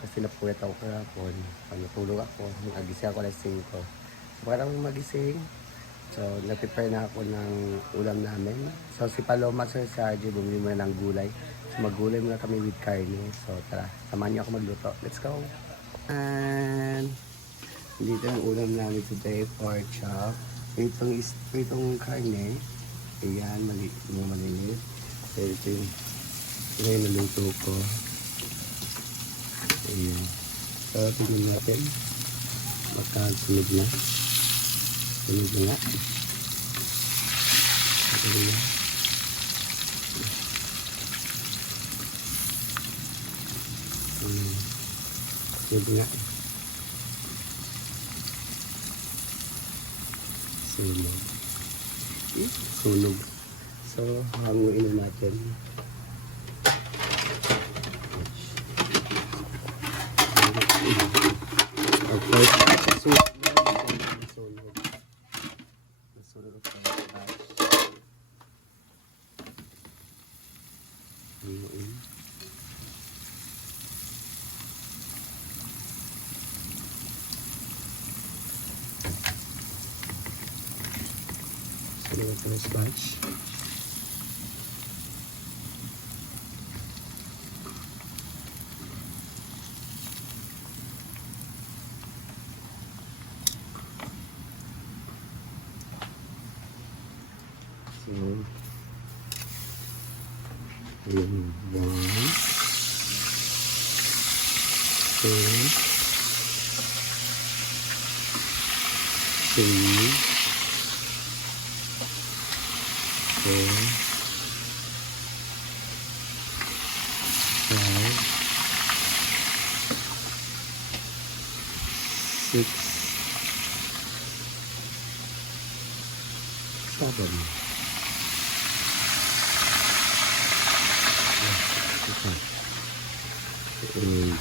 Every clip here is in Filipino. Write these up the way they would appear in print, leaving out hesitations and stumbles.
Kasi napuwet ako kahapon. Pag natulog ako, nagising ako alas 5. So, parang magising. So, na-prepare na ako ng ulam namin. So, si Paloma sa RJ, bumili muna ng gulay. So, maggulay muna kami with carne. So, tara, samahan niyo ako magluto. Let's go! And dito ang ulam namin today, pork chop. Itong karne. Ayan, maliliit. So, ito yung naluto ko. Ayan. So, tingnan natin. Magkasunog na. Sunog na nga. Sunog na. Sunog na. Sunog. Sunog. So, hanguin na natin. Okay. Sunog. Sunog. Sunog ako. Hanguin. Sunog ako ng batch. So, ayan, 1, 2, 3, 4, 5, 6, 7. Ayan.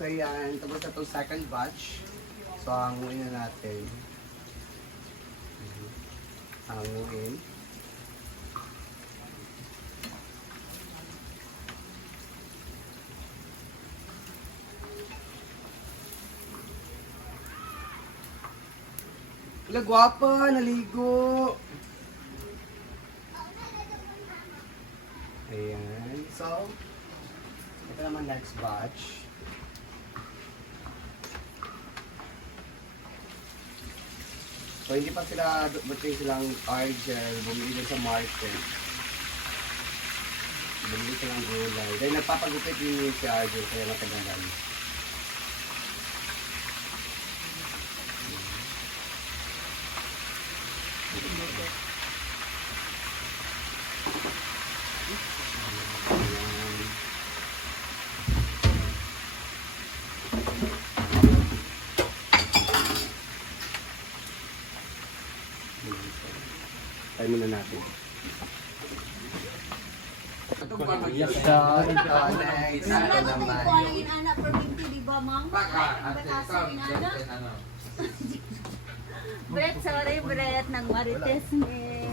So yan, tapos na itong second batch. So hanguin na natin. Hanguin. Wala, gwapa, naligo. Ayan. So, ito naman next batch. So, hindi pa sila, buti silang Argel, bumili din sa market. Bumili silang gulay. Dahil nagpapagupit yung si Argel, kaya matagalan. Try muna natin. Yes, sir. Nice. Ano naman? Anak per 20, di ba, Mang? Brett, sorry, Brett. Nang marites ni.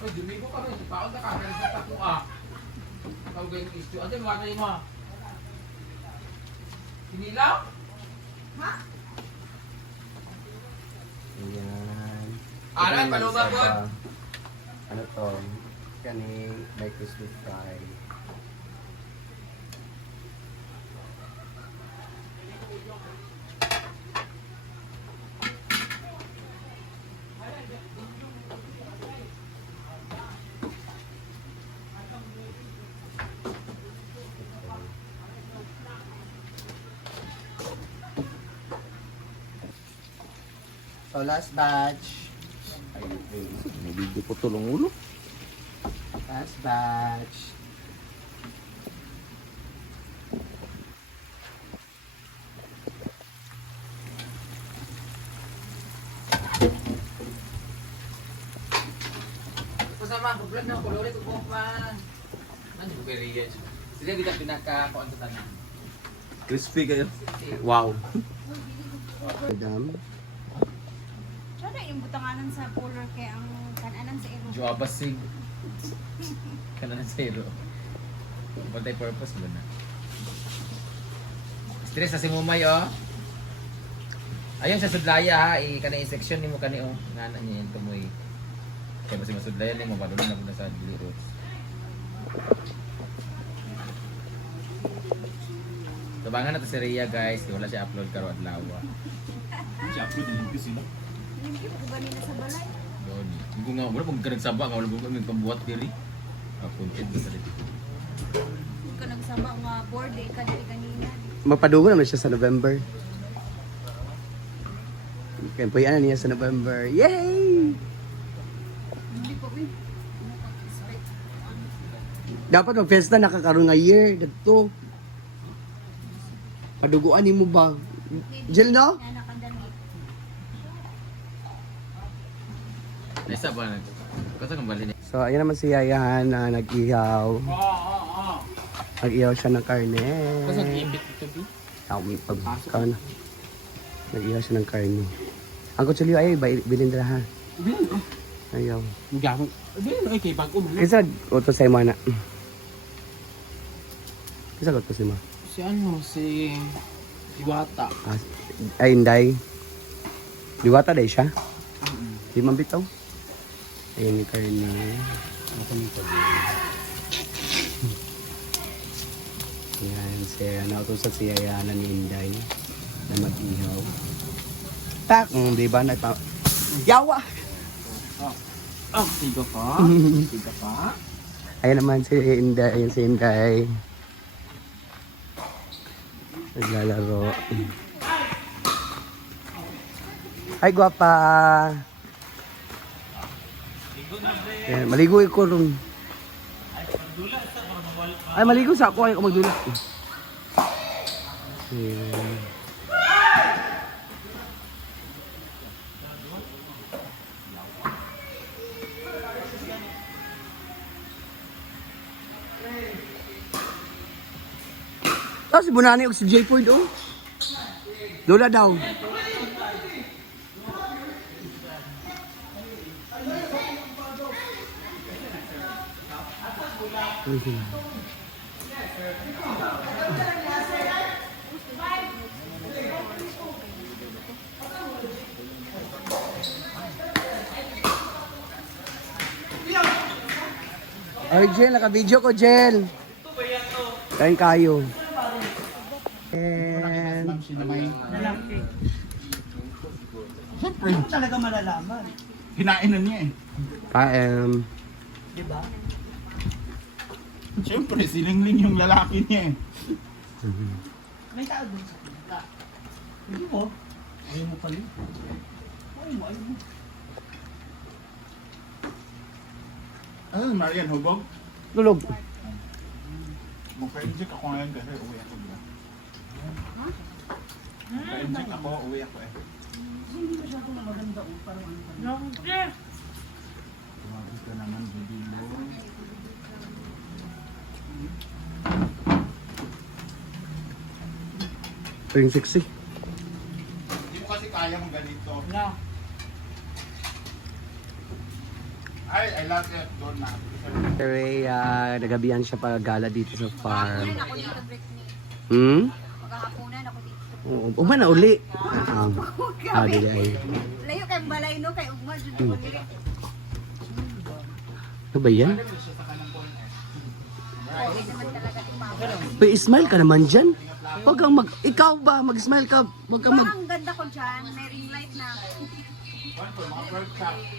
Ay, dumigo ka rin. Paon na ka. Kaya sa tapo ka. Ikaw ganyan isyo. Ano yung warna mo? Sinilaw? Ayan. Ano, Ito naman palubag isa ko. pa. Ano to? Kani may crispy fry. So last batch. Ayun. Nabigyo ko tulong ulo. Last batch. Pasama, problem na ako. Ulit ko pa. Ano ko kaya sila kita pinaka-kuan sa tanan. Crispy kayo. Wow. Madam. Ano yung butanganan sa polar kay ang kananan sa iro? Jo abasig. Kana na zero. Multi purpose mo na. Stress sa simumay oh. Ayun sa sudlaya ha, kana section nimo kani oh. Ngana niya yung tumoy. Kaya basi masudlaya nimo padulong na pud sa dili roots. Tabangan na to si Rhea guys, wala siya upload karo adlaw. Siya upload din sino? Hindi ko ba nila sa balay? Doon. Hindi ko nga wala pag kanagsaba nga wala mo pambuhat diri. Content ba sa dito? Hindi ko nagsama nga board eh, kadiri kanina. Mapadugo naman siya sa November. Kaya po yan niya sa November. Yay! Hindi ko eh. Ano ka expect? Dapat mag-festa nakakaroon nga year. Dito. Paduguan ni mo ba? Jill, no? Nga nakandami. Nasa ba nag kasi kang bali ni. So, ayan naman si Yayan na nag-ihaw. Nag-ihaw siya ng karne. Kasi gibit ito bi. Pag nag-ihaw siya ng karne. Ang kutsilyo ay bilindra ha. Ayaw. Gamit. Ay, kay bago man. Isa utos sa'yo mana. Isa utos sa'yo mo. Si ano, si Diwata. Ay, hindi. Diwata day siya. Di man bitaw. Ayan yung karne. Ayan, siya. Nautusan si Ayana ni Inday na mag-ihaw. Tak! Di ba? Yawa! Oh, tiga pa. Tiga pa. Ayan naman si Inday. Ayan si Inday. Naglalaro. Ay, guwapa! Ayan, maligo ko ron. Ay, maligo sa ako. Ayaw ko magdula. Ayan. Tapos si Bunani o si J-Point oh. Lola daw. Ay, Jel, naka-video ko, Jel. Kain kayo. And... Siyempre. Talaga malalaman. Hinain na niya eh. Kain. Diba? Siyempre, silingling yung lalaki niya eh. May tao dun sa kita. Hindi mo. Ayaw mo pala. Ayaw mo. Ah, Marian, hubog? Tulog. Magka-inject ako ngayon kasi uwi ako diba? Magka-inject ako, uwi ako eh. Hindi masyado na maganda o parang ano pa. Tumagos ka naman, bibilo. Ito yung sexy. Hindi mo kasi kaya mong ganito. Ay, I love it. Doon na. Ray, nagabihan siya pag gala dito sa farm. Ako dito break ni. Hmm? Maghahaponan ako dito. Uma na uli. Di ay. Layo kay balay no kay ugma jud ko dili. Ano ba yan? Okay naman talaga ti mama. Uy, smile ka naman dyan. Huwag kang ikaw ba, mag-smile ka. Huwag kang Ang ganda ko dyan, may ring light na.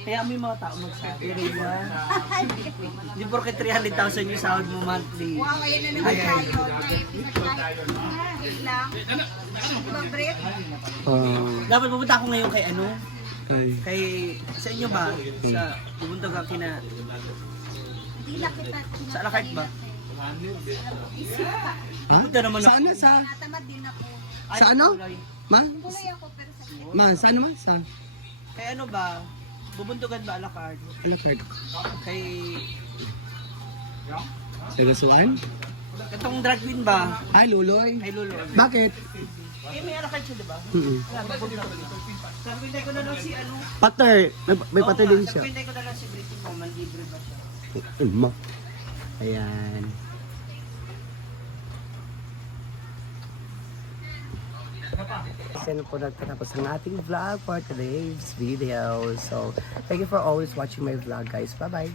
Kaya may mga tao magsabi, Rina. Di porke 300,000 yung sahod mo monthly. Wow, ayan na naman tayo. Wait lang. Ibang break? Dapat pupunta ako ngayon kay ano? Ay. Kay, sa inyo ba? Sa, pupunta ka kina, Hindi na kita. sa Alakart ba? Isip ka. Ha? Pupunta naman ako. Sana sa? Natamad din ako. Sa ano? Ma? Tuloy ako pero sa Ma, saan naman? Sa? Kay ano ba? Bubuntugan ba Alakart? Ano card? Kay, Sa Gasuan? itong drag queen ba? Ay, Luloy. Kay Lolo. Bakit? Eh, may Alakart siya, di ba? Kaya pupunta ko dito. Sabi ko na lang si ano. Pater. May pater din siya. Sabi ko na lang si Brittany mo, manlibre ba siya? Ma. Ayan. Kasi na po nagtatapos ang ating vlog for today's video. So, thank you for always watching my vlog, guys. Bye-bye.